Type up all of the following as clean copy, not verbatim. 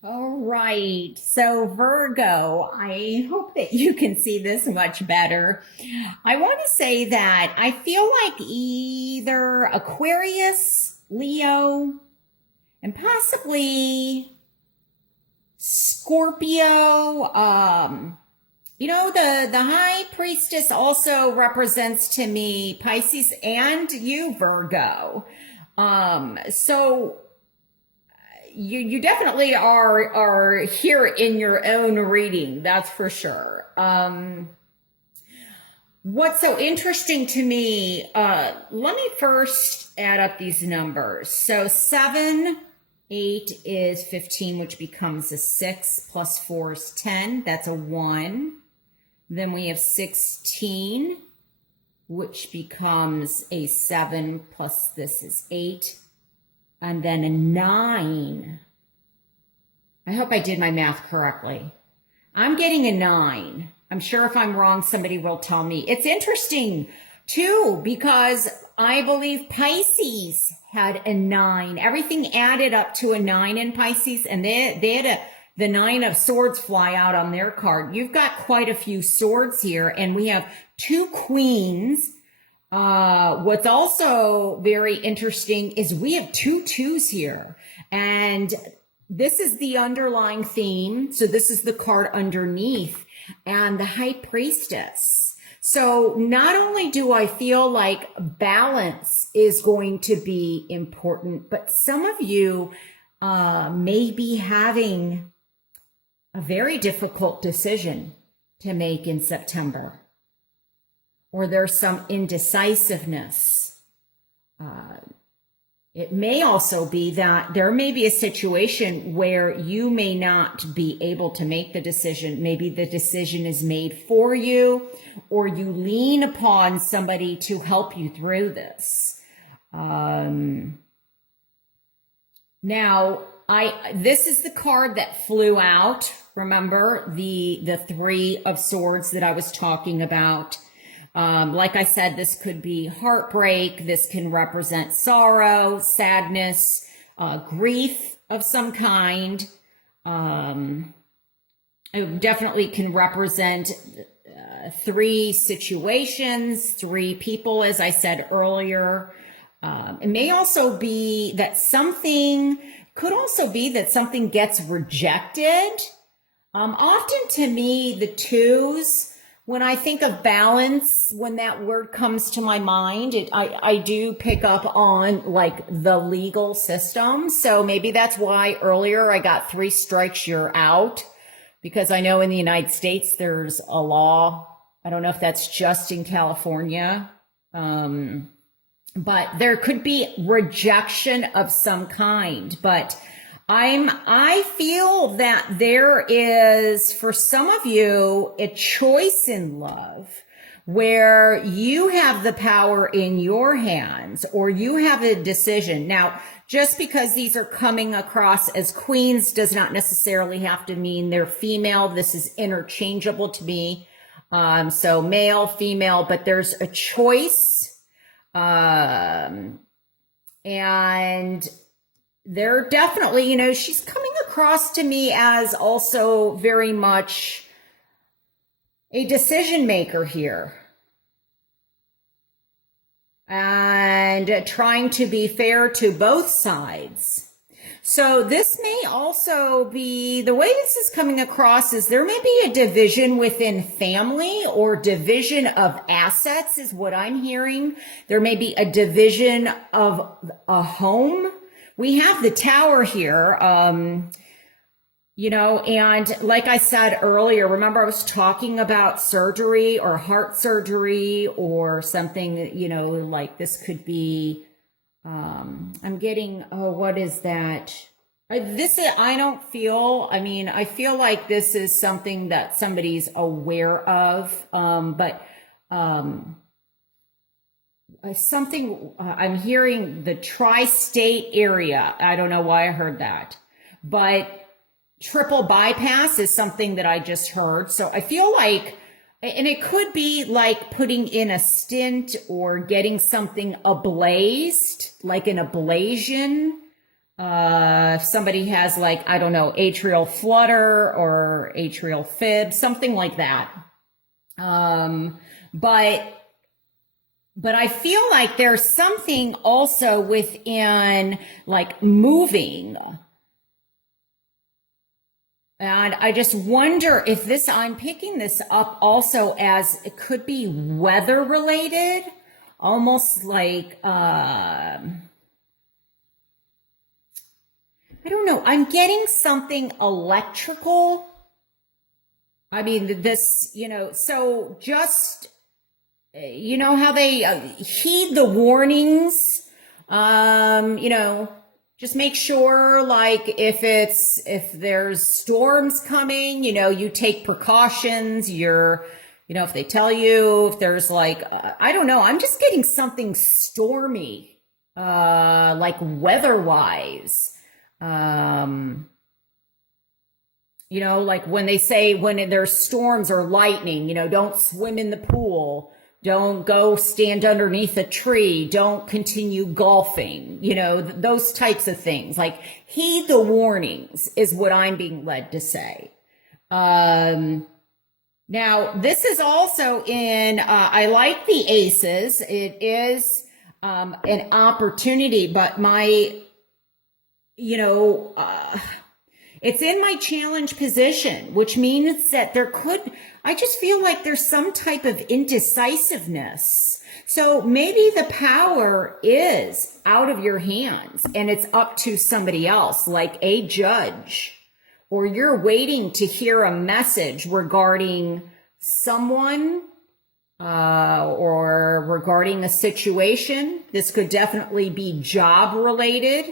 All right. So, Virgo, I hope that you can see this much better. I want to say that I feel like either Aquarius, Leo, and possibly Scorpio. The high priestess also represents to me Pisces and you, Virgo. So you definitely are here in your own reading, that's for sure. What's so interesting to me, let me first add up these numbers. So 7, 8 is 15, which becomes a 6, plus 4 is 10. That's a 1. Then we have 16, which becomes a 7, plus this is 8. And then a 9. I hope I did my math correctly. I'm getting a 9. I'm sure if I'm wrong, somebody will tell me. It's interesting too, because I believe Pisces had a 9. Everything added up to a 9 in Pisces, and they had the 9 of swords fly out on their card. You've got quite a few swords here, and we have 2 queens. What's also very interesting is we have 2 twos here, and this is the underlying theme. So this is the card underneath, and the high priestess. So not only do I feel like balance is going to be important, but some of you may be having a very difficult decision to make in September, or there's some indecisiveness. It may also be that there may be a situation where you may not be able to make the decision. Maybe the decision is made for you, or you lean upon somebody to help you through this. Now, this is the card that flew out. Remember the 3 of swords that I was talking about. Like I said, this could be heartbreak. This can represent sorrow, sadness, grief of some kind. It definitely can represent 3 situations, 3 people, as I said earlier. It may also be that something gets rejected. Often to me, the 2s, when I think of balance, when that word comes to my mind, I do pick up on like the legal system. So maybe that's why earlier I got 3 strikes, you're out, because I know in the United States there's a law. I don't know if that's just in California, but there could be rejection of some kind. But I feel that there is, for some of you, a choice in love where you have the power in your hands, or you have a decision. Now, just because these are coming across as queens does not necessarily have to mean they're female. This is interchangeable to me. So male, female, but there's a choice. And they're definitely, she's coming across to me as also very much a decision maker here, and trying to be fair to both sides. So this may also be, the way this is coming across is there may be a division within family, or division of assets is what I'm hearing. There may be a division of a home. We have the Tower here, and like I said earlier, remember I was talking about surgery or heart surgery or something that, like this could be, I'm getting, what is that? I feel like this is something that somebody's aware of, but something, I'm hearing the tri-state area. I don't know why I heard that, but triple bypass is something that I just heard. So I feel like, and it could be like putting in a stint or getting something ablazed, like an ablation. If somebody has like, I don't know, atrial flutter or atrial fib, something like that. But I feel like there's something also within like moving. And I just wonder if this, I'm picking this up also as it could be weather related, almost like, I don't know. I'm getting something electrical. I mean, this, so just, how they heed the warnings, just make sure like if there's storms coming, you take precautions, if they tell you if there's like, I don't know, I'm just getting something stormy, like weather wise. Like when they say when there's storms or lightning, don't swim in the pool, don't go stand underneath a tree, don't continue golfing, those types of things. Like heed the warnings is what I'm being led to say. Now this is also in, I like the aces. It is, an opportunity, but it's in my challenge position, which means that I just feel like there's some type of indecisiveness. So maybe the power is out of your hands and it's up to somebody else, like a judge, or you're waiting to hear a message regarding someone, or regarding a situation. This could definitely be job related.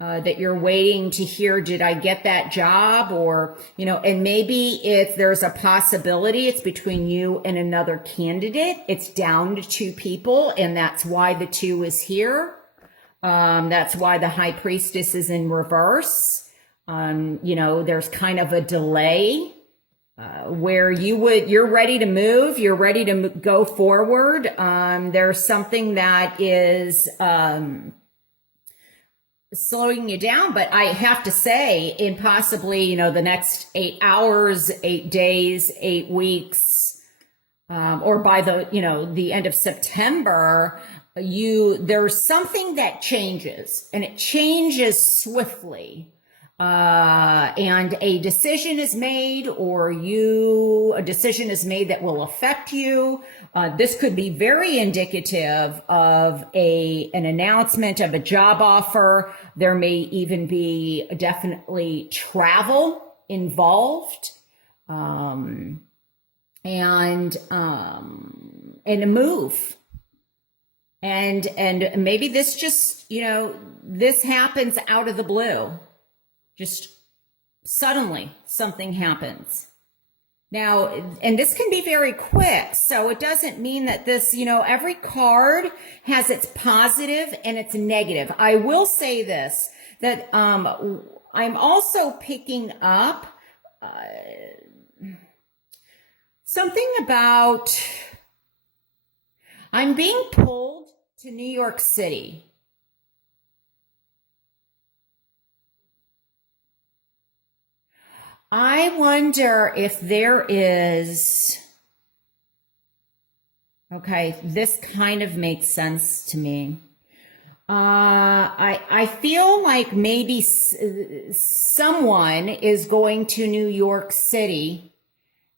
That you're waiting to hear, did I get that job? Or, and maybe if there's a possibility, it's between you and another candidate. It's down to two people, and that's why the two is here. That's why the high priestess is in reverse. There's kind of a delay, where you're ready to move, you're ready to go forward. There's something that is, slowing you down, but I have to say, in possibly, the next 8 hours, 8 days, 8 weeks, or by the end of September, there's something that changes, and it changes swiftly. And a decision is made, or a decision is made that will affect you. This could be very indicative of an announcement of a job offer. There may even be definitely travel involved, and a move. And maybe this just, this happens out of the blue. Just suddenly something happens. Now, and this can be very quick, so it doesn't mean that this, every card has its positive and its negative. I will say this, that I'm also picking up something about, I'm being pulled to New York City. I wonder if there is, okay, this kind of makes sense to me. I feel like maybe someone is going to New York City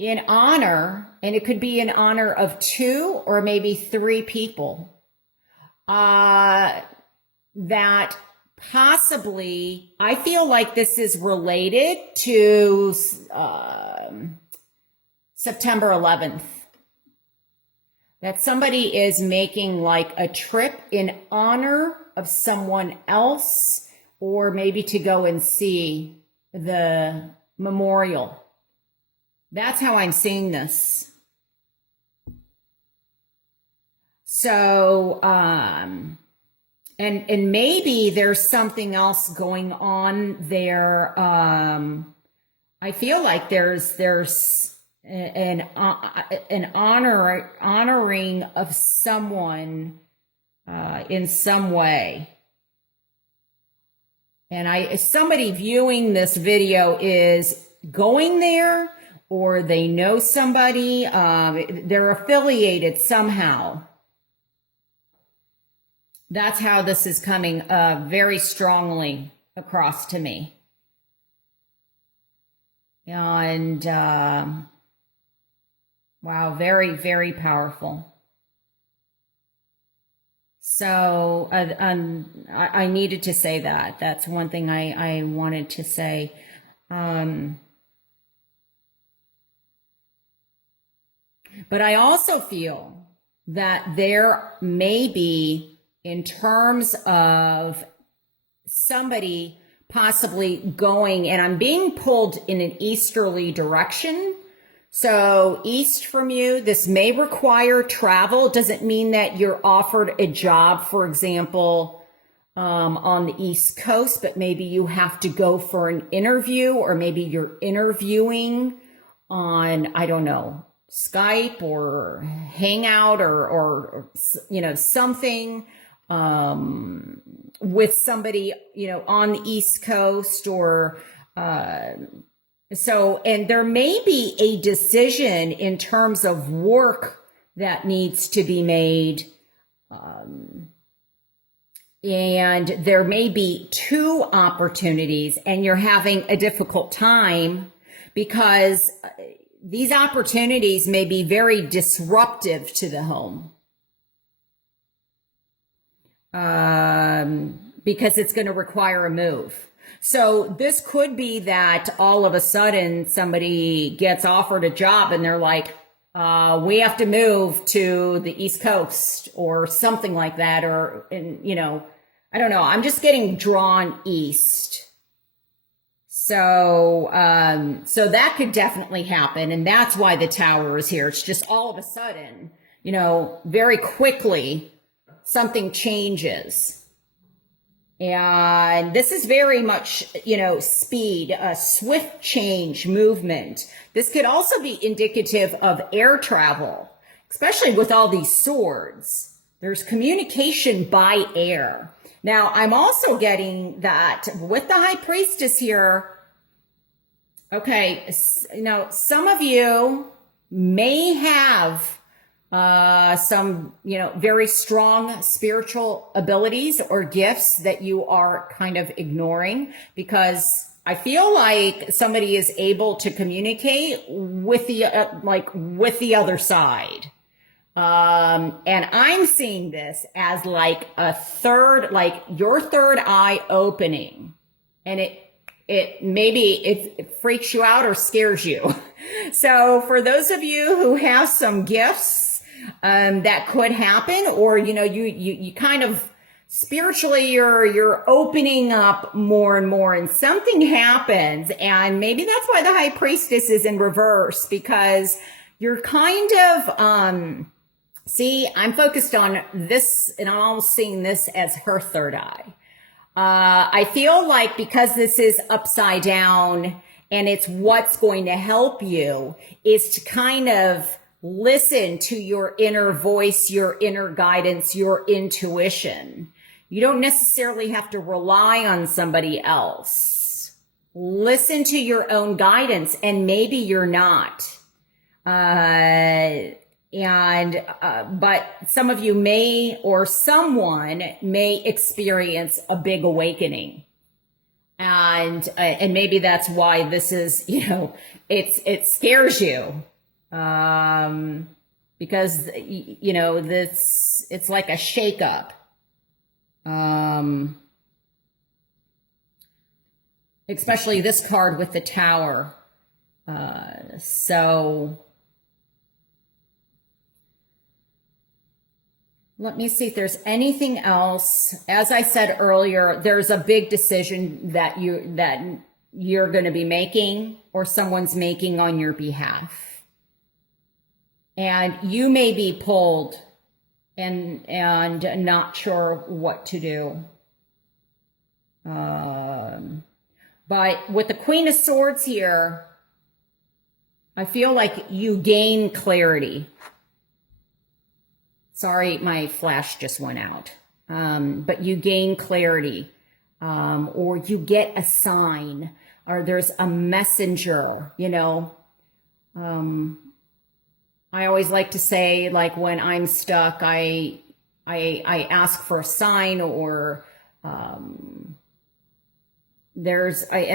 in honor, and it could be in honor of 2 or maybe 3 people, that possibly, I feel like this is related to September 11th. That somebody is making like a trip in honor of someone else, or maybe to go and see the memorial. That's how I'm seeing this. So, and maybe there's something else going on there. I feel like there's an honoring of someone in some way. And somebody viewing this video is going there, or they know somebody, they're affiliated somehow. That's how this is coming very strongly across to me. And wow, very, very powerful. So I needed to say that. That's one thing I wanted to say. But I also feel that there may be, in terms of somebody possibly going, and I'm being pulled in an easterly direction. So east from you, this may require travel. Doesn't mean that you're offered a job, for example, on the East Coast, but maybe you have to go for an interview, or maybe you're interviewing on, I don't know, Skype or Hangout or you know, something with somebody, you know, on the East Coast, or so, and there may be a decision in terms of work that needs to be made. And there may be two opportunities, and you're having a difficult time because these opportunities may be very disruptive to the home. Because it's going to require a move. So this could be that all of a sudden somebody gets offered a job and they're like, we have to move to the East Coast or something like that. Or, you know, I don't know. I'm just getting drawn east. So, so that could definitely happen. And that's why the Tower is here. It's just all of a sudden, you know, very quickly, something changes. And this is very much, you know, speed, a swift change, movement. This could also be indicative of air travel, especially with all these swords. There's communication by air. Now, I'm also getting that with the High Priestess here. Okay, you know, some of you may have some, you know, very strong spiritual abilities or gifts that you are kind of ignoring, because I feel like somebody is able to communicate with the, with the other side. And I'm seeing this as like a third, like your third eye opening, and it freaks you out or scares you. So for those of you who have some gifts, that could happen, or, you know, you kind of spiritually, you're opening up more and more, and something happens. And maybe that's why the High Priestess is in reverse, because you're kind of, see, I'm focused on this, and I'm almost seeing this as her third eye. I feel like because this is upside down and it's what's going to help you is to kind of listen to your inner voice, your inner guidance, your intuition. You don't necessarily have to rely on somebody else. Listen to your own guidance, and maybe you're not. But some of you may, or someone may experience a big awakening. And maybe that's why this is, you know, it scares you. Because, you know, it's like a shakeup. Especially this card with the Tower. So let me see if there's anything else. As I said earlier, there's a big decision that you're going to be making, or someone's making on your behalf. And you may be pulled and not sure what to do. But with the Queen of Swords here, I feel like you gain clarity. Sorry, my flash just went out. But you gain clarity. or you get a sign, or there's a messenger, you know. I always like to say, like, when I'm stuck, I ask for a sign, or and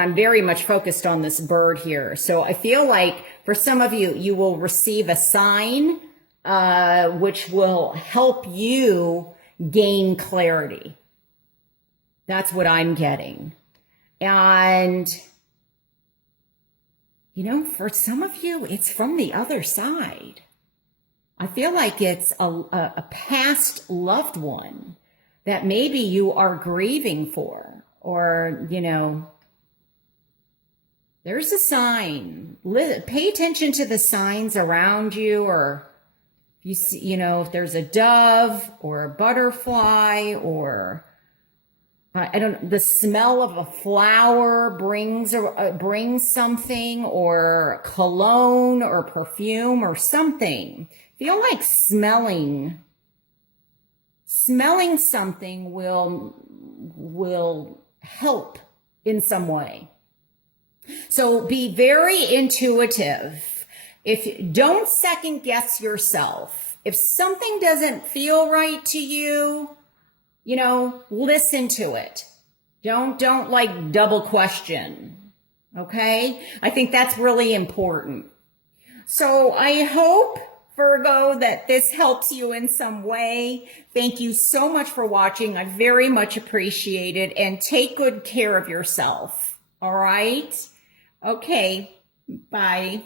I'm very much focused on this bird here. So I feel like for some of you, you will receive a sign, which will help you gain clarity. That's what I'm getting. And, you know, for some of you, it's from the other side. I feel like it's a past loved one that maybe you are grieving for, or, you know, there's a sign. Pay attention to the signs around you, or you see, you know, if there's a dove or a butterfly, or the smell of a flower brings something, or cologne or perfume or something. Feel like smelling something will help in some way. So be very intuitive. Don't second guess yourself. If something doesn't feel right to you, you know, listen to it. Don't like double question. Okay? I think that's really important. So I hope, Virgo, that this helps you in some way. Thank you so much for watching. I very much appreciate it, and take good care of yourself. All right? Okay. Bye.